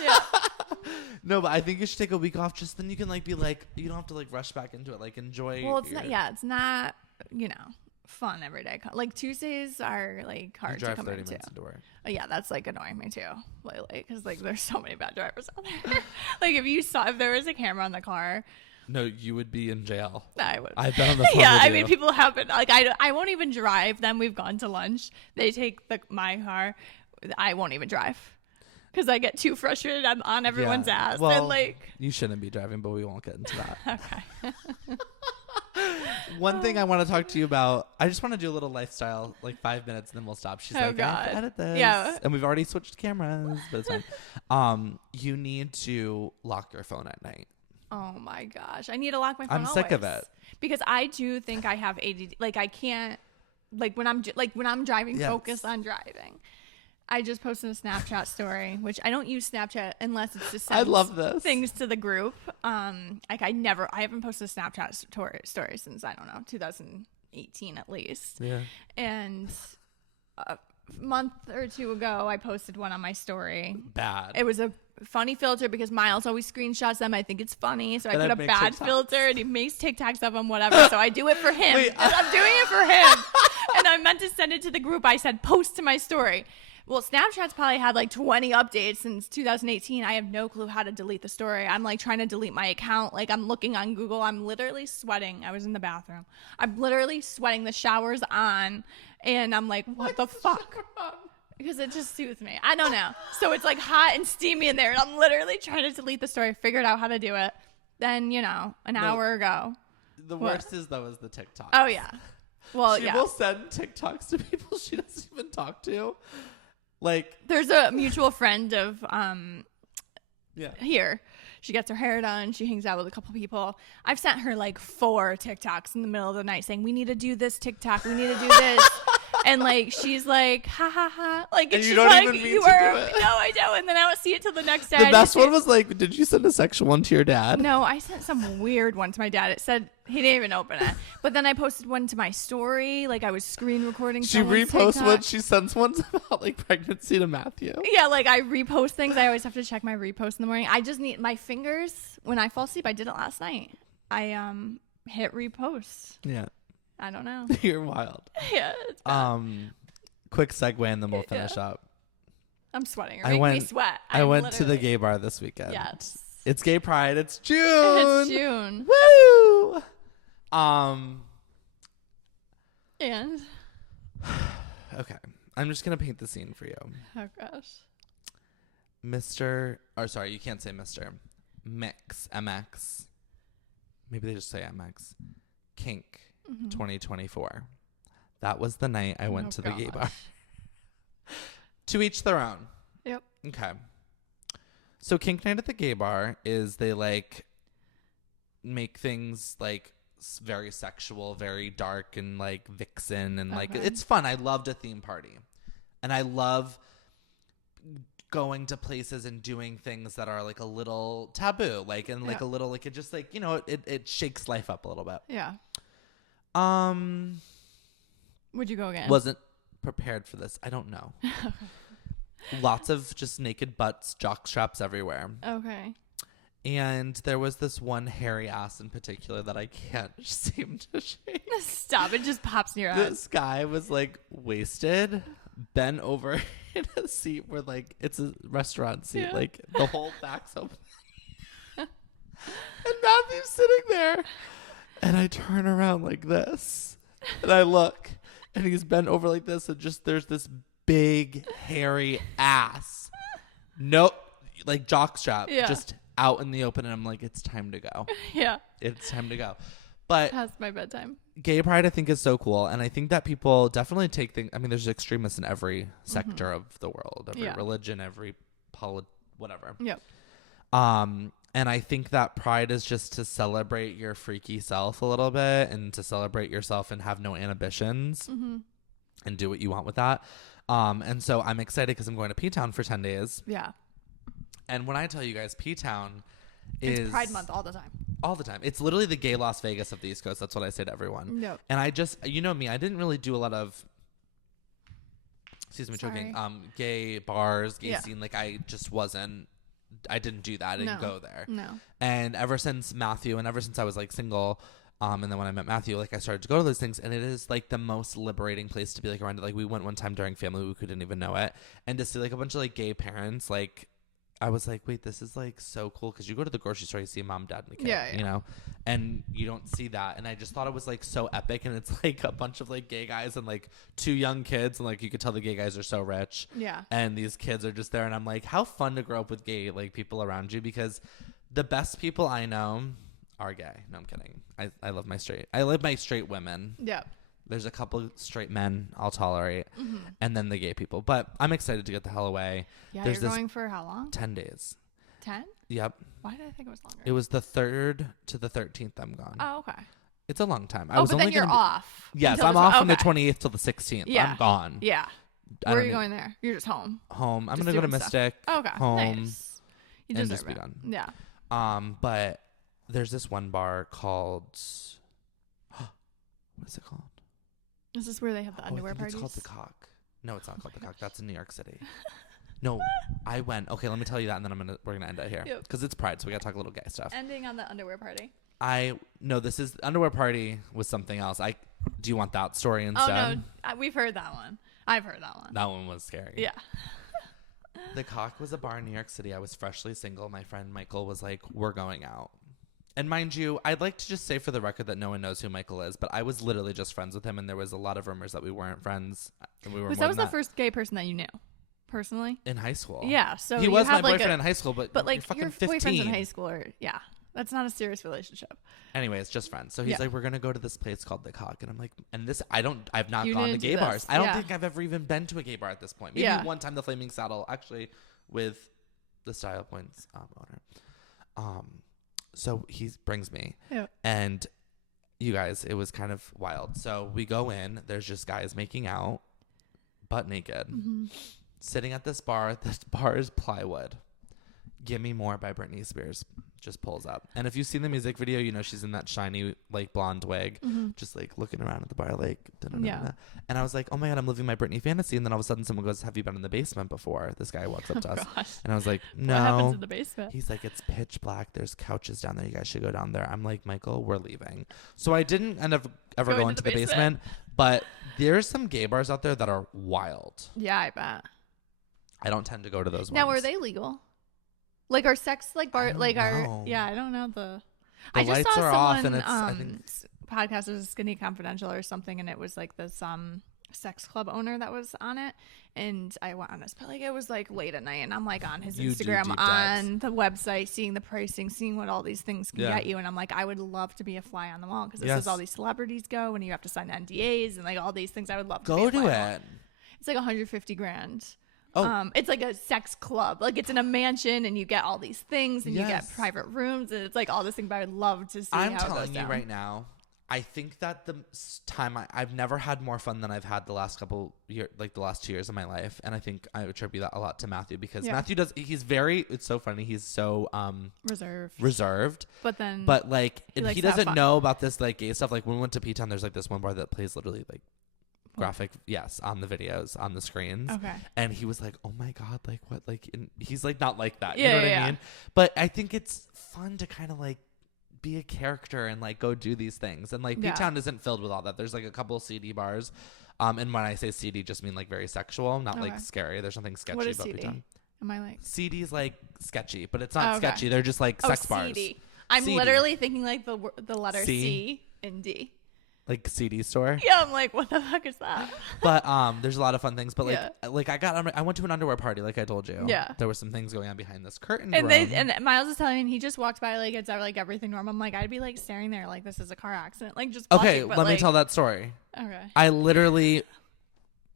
Yeah. No, but I think you should take a week off. Just then you can like be like, you don't have to like rush back into it. Like enjoy. Well, it's not. Yeah, it's not. Fun every day. Like Tuesdays are like hard You drive to come 30 into. minutes into work. Yeah, that's like annoying me too lately because like there's so many bad drivers out there. Like if there was a camera on the car, No, you would be in jail. I would. I've been on the phone Yeah, with I you. mean people have been like I won't even drive. Then we've gone to lunch. They take my car. I won't even drive because I get too frustrated. I'm on everyone's Yeah. ass Well, and like. You shouldn't be driving, but we won't get into that. Okay. One thing I want to talk to you about, I just want to do a little lifestyle, like 5 minutes, and then we'll stop. She's like, I have to edit this. Yeah. And we've already switched cameras, but it's fine. You need to lock your phone at night. Oh my gosh. I need to lock my phone I'm sick of always. it. Because I do think I have ADD. Like I can't when I'm driving, Yes. focus on driving. I just posted a Snapchat story, which I don't use Snapchat unless it's to send I love this. things to the group. Like I haven't posted a Snapchat story since, I don't know, 2018 at least. Yeah. And a month or two ago, I posted one on my story. Bad. It was a funny filter because Miles always screenshots them. I think it's funny. So I And put I a make bad TikToks. filter and he makes TikToks of them, whatever. So I do it for him. Wait, I'm doing it for him. And I meant to send it to the group. I said, post to my story. Well, Snapchat's probably had like 20 updates since 2018. I have no clue how to delete the story. I'm like trying to delete my account. Like I'm looking on Google. I'm literally sweating. I was in the bathroom. I'm literally sweating. The shower's on. And I'm like, what the fuck? Because it just soothes me. I don't know. So it's like hot and steamy in there. And I'm literally trying to delete the story. Figured out how to do it. Then, an hour ago. The What? worst is, though, is the TikTok. Oh, yeah. Well, She yeah. will send TikToks to people she doesn't even talk to. Like, There's a mutual friend of yeah. here. She gets her hair done. She hangs out with a couple people. I've sent her like 4 TikToks in the middle of the night saying, we need to do this TikTok. We need to do this. And like, she's like, ha ha ha. Like, And you she's don't like, even mean you to are, do it. No, I don't. And then I don't see it till the next day. The I best just one was like, did you send a sexual one to your dad? No, I sent some weird one to my dad. It said he didn't even open it. But then I posted one to my story. Like I was screen recording. She someone's reposts TikTok. one. She sends ones about like pregnancy to Matthew. Yeah, like I repost things. I always have to check my repost in the morning. I just need my fingers when I fall asleep. I did it last night. I hit repost. Yeah. I don't know. You're wild. Yeah. It's bad. Quick segue and then we'll finish up. I'm sweating. You're I making went- me sweat. I I'm went to the literally- gay bar this weekend. Yes. It's Gay Pride. It's June. It's June. Woo! And Okay. I'm just gonna paint the scene for you. oh gosh. Sorry, you can't say Mr. Mix, MX. Maybe they just say MX. Kink 2024. That was the night I went to the gay bar. To each their own. Yep. Okay. So Kink Night at the gay bar is they like make things like very sexual, very dark and like vixen and like Okay. it's fun. I loved a theme party. And I love going to places and doing things that are like a little taboo, like and like Yeah. a little like it just like, it shakes life up a little bit. Yeah. Would you go again? Wasn't prepared for this. I don't know. Lots of just naked butts, jock straps everywhere. Okay. And there was this one hairy ass in particular that I can't seem to shake. Stop. It just pops in your eyes. This guy was like wasted, bent over in a a seat where like it's a restaurant seat, like the whole back's open. And Matthew's sitting there. And I turn around like this. And I look. And he's bent over like this. And just there's this big, hairy ass. Nope. Like jockstrap. Yeah. Just out in the open. And I'm like, it's time to go. Yeah. It's time to go. But past my bedtime. Gay pride, I think, is so cool. And I think that people definitely take things. I mean, there's extremists in every sector of the world, every religion, every whatever. Yep. And I think that pride is just to celebrate your freaky self a little bit and to celebrate yourself and have no inhibitions and do what you want with that. And so I'm excited because I'm going to P-Town for 10 days. Yeah. And when I tell you guys, P-Town is Pride Month all the time. All the time. It's literally the gay Las Vegas of the East Coast. That's what I say to everyone. Yep. And I just, you know me, I didn't really do a lot of, excuse me, choking, gay bars, gay scene. Like I just wasn't, I didn't do that. I didn't go there. No. And ever since Matthew and ever since I was like single, and then when I met Matthew, like I started to go to those things, and it is like the most liberating place to be like around it. Like we went one time during family week, we didn't even know it. And to see like a bunch of like gay parents, like I was like, wait, this is like so cool. Cause you go to the grocery store, you see mom, dad, and a kid, you know, and you don't see that. And I just thought it was like so epic. And it's like a bunch of like gay guys and like 2 young kids. And like, you could tell the gay guys are so rich. Yeah. And these kids are just there. And I'm like, how fun to grow up with gay, like people around you, because the best people I know are gay. No, I'm kidding. I love my straight women. Yeah. There's a couple straight men I'll tolerate, and then the gay people. But I'm excited to get the hell away. Yeah, you're going for how long? 10 days. 10? Yep. Why did I think it was longer? It was the 3rd to the 13th I'm gone. Oh, okay. It's a long time. But then you're off. Yes, I'm off from the 28th till the 16th. Yeah. I'm gone. Yeah. Where are you going there? You're just home? Home. I'm going to go to Mystic. Okay. Home. Nice. You and just be done. Yeah. But there's this one bar called... what is it called? Is this where they have the underwear parties? It's called The Cock. No, it's not called The Cock. That's in New York City. No, I went. Okay, let me tell you that, and then we're gonna end it here because it's Pride, so we gotta talk a little gay stuff. Ending on the underwear party. No, this is underwear party was something else. Do you want that story instead? Oh no, we've heard that one. I've heard that one. That one was scary. Yeah. The Cock was a bar in New York City. I was freshly single. My friend Michael was like, "We're going out." And mind you, I'd like to just say for the record that no one knows who Michael is, but I was literally just friends with him, and there was a lot of rumors that we weren't friends. And we were. That was the first gay person that you knew, personally. In high school. Yeah, so he was my boyfriend in high school, but like you're fucking your 15. boyfriends in high school are that's not a serious relationship. Anyways, just friends. So he's like, we're gonna go to this place called The Cock, and I'm like, I've not You gone to didn't gay do bars. this. I don't think I've ever even been to a gay bar at this point. Maybe one time, the Flaming Saddle, actually, with the Style Points owner. So he brings me, and you guys, it was kind of wild. So we go in. There's just guys making out, butt naked, sitting at this bar. This bar is plywood. Give Me More by Britney Spears just pulls up. And if you've seen the music video, you know she's in that shiny, like, blonde wig, just, like, looking around at the bar, like, da-da-da-da. And I was like, oh, my God, I'm living my Britney fantasy. And then all of a sudden someone goes, have you been in the basement before? This guy walks up to us. Gosh. And I was like, no. What happens in the basement? He's like, it's pitch black. There's couches down there. You guys should go down there. I'm like, Michael, we're leaving. So I didn't end up ever going to the basement. But there's some gay bars out there that are wild. Yeah, I bet. I don't tend to go to those ones. Now, are they legal? Like our sex, like bar, like our, I don't know I just lights saw are someone, off and it's, I think, podcast was Skinny Confidential or something, and it was like this sex club owner that was on it, and I went on this, but like it was like late at night, and I'm like on his Instagram, on the website, seeing the pricing, seeing what all these things can get you, and I'm like, I would love to be a fly on the wall because this is all these celebrities go, and you have to sign NDAs and like all these things. I would love to go to it. It's like $150,000. Oh. It's like a sex club. Like it's in a mansion, and you get all these things, and you get private rooms, and it's like all this thing. But I would love to see how it goes down. I'm telling you right now, I think that the time I've never had more fun than I've had the last couple years, like the last 2 years of my life, and I think I attribute that a lot to Matthew because Matthew he's very. It's so funny. He's so reserved. But like he doesn't know about this like gay stuff. Like when we went to P-Town, there's like this one bar that plays literally like graphic on the videos on the screens, and he was like, oh my God, like what, like, and he's like not like that, you know what I mean? But I think it's fun to kind of like be a character and like go do these things. And like P-Town isn't filled with all that. There's like a couple CD bars. And when I say CD, just mean like very sexual, not like scary. There's nothing sketchy what is about CD? P-Town. Am I like CD is like sketchy, but it's not sketchy. They're just like sex bars. CD. I'm literally thinking like the letter C and D. Like CD store. Yeah, I'm like, what the fuck is that? But there's a lot of fun things. But like I went to an underwear party, like I told you. Yeah. There were some things going on behind this curtain. And Miles is telling me he just walked by like it's like everything normal. I'm like, I'd be like staring there like this is a car accident, like just watching, let me tell that story. Okay. I literally I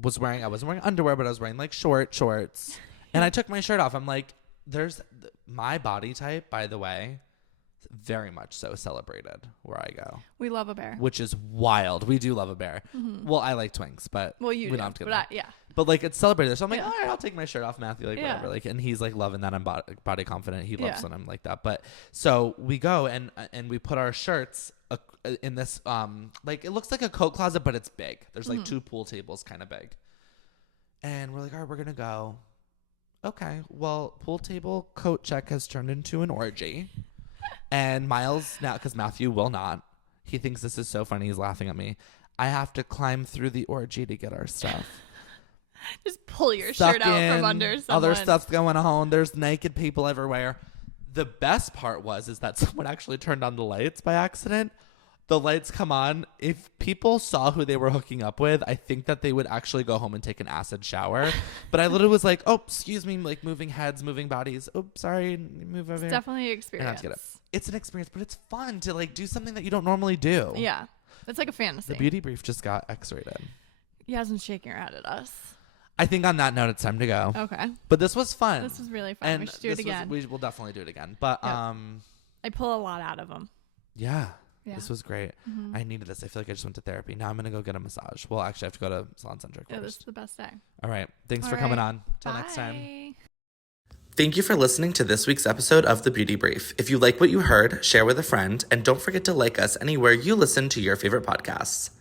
wasn't wearing underwear, but I was wearing like shorts, and I took my shirt off. I'm like, there's my body type, by the way. Very much so celebrated where I go. We love a bear, which is wild. We do love a bear. Mm-hmm. Well, I like twinks, but we don't have to get yeah. But like it's celebrated, so I'm like, all right, I'll take my shirt off, Matthew. Like whatever. Like, and he's like loving that I'm body confident. He loves when I'm like that. But so we go and we put our shirts in this like it looks like a coat closet, but it's big. There's like 2 pool tables, kind of big. And we're like, all right, we're gonna go. Okay, well, pool table coat check has turned into an orgy. And Miles now, because Matthew will not, he thinks this is so funny. He's laughing at me. I have to climb through the orgy to get our stuff. Just pull your shirt out from under someone. Other stuff's going on. There's naked people everywhere. The best part is that someone actually turned on the lights by accident. The lights come on. If people saw who they were hooking up with, I think that they would actually go home and take an acid shower. But I literally was like, oh, excuse me, like moving heads, moving bodies. Oh, sorry, move over here. It's definitely an experience. It's an experience, but it's fun to like do something that you don't normally do. Yeah. It's like a fantasy. The beauty brief just got X-rated. Yasmin's shaking her head at us. I think on that note, it's time to go. Okay. But this was fun. This was really fun. And we should do it again. We will definitely do it again. But I pull a lot out of them. Yeah. This was great. Mm-hmm. I needed this. I feel like I just went to therapy. Now I'm going to go get a massage. Well, actually, I have to go to Salon Centric first. Yeah, this is the best day. All right. Thanks for coming on. Till next time. Bye. Thank you for listening to this week's episode of The Beauty Brief. If you like what you heard, share with a friend, and don't forget to like us anywhere you listen to your favorite podcasts.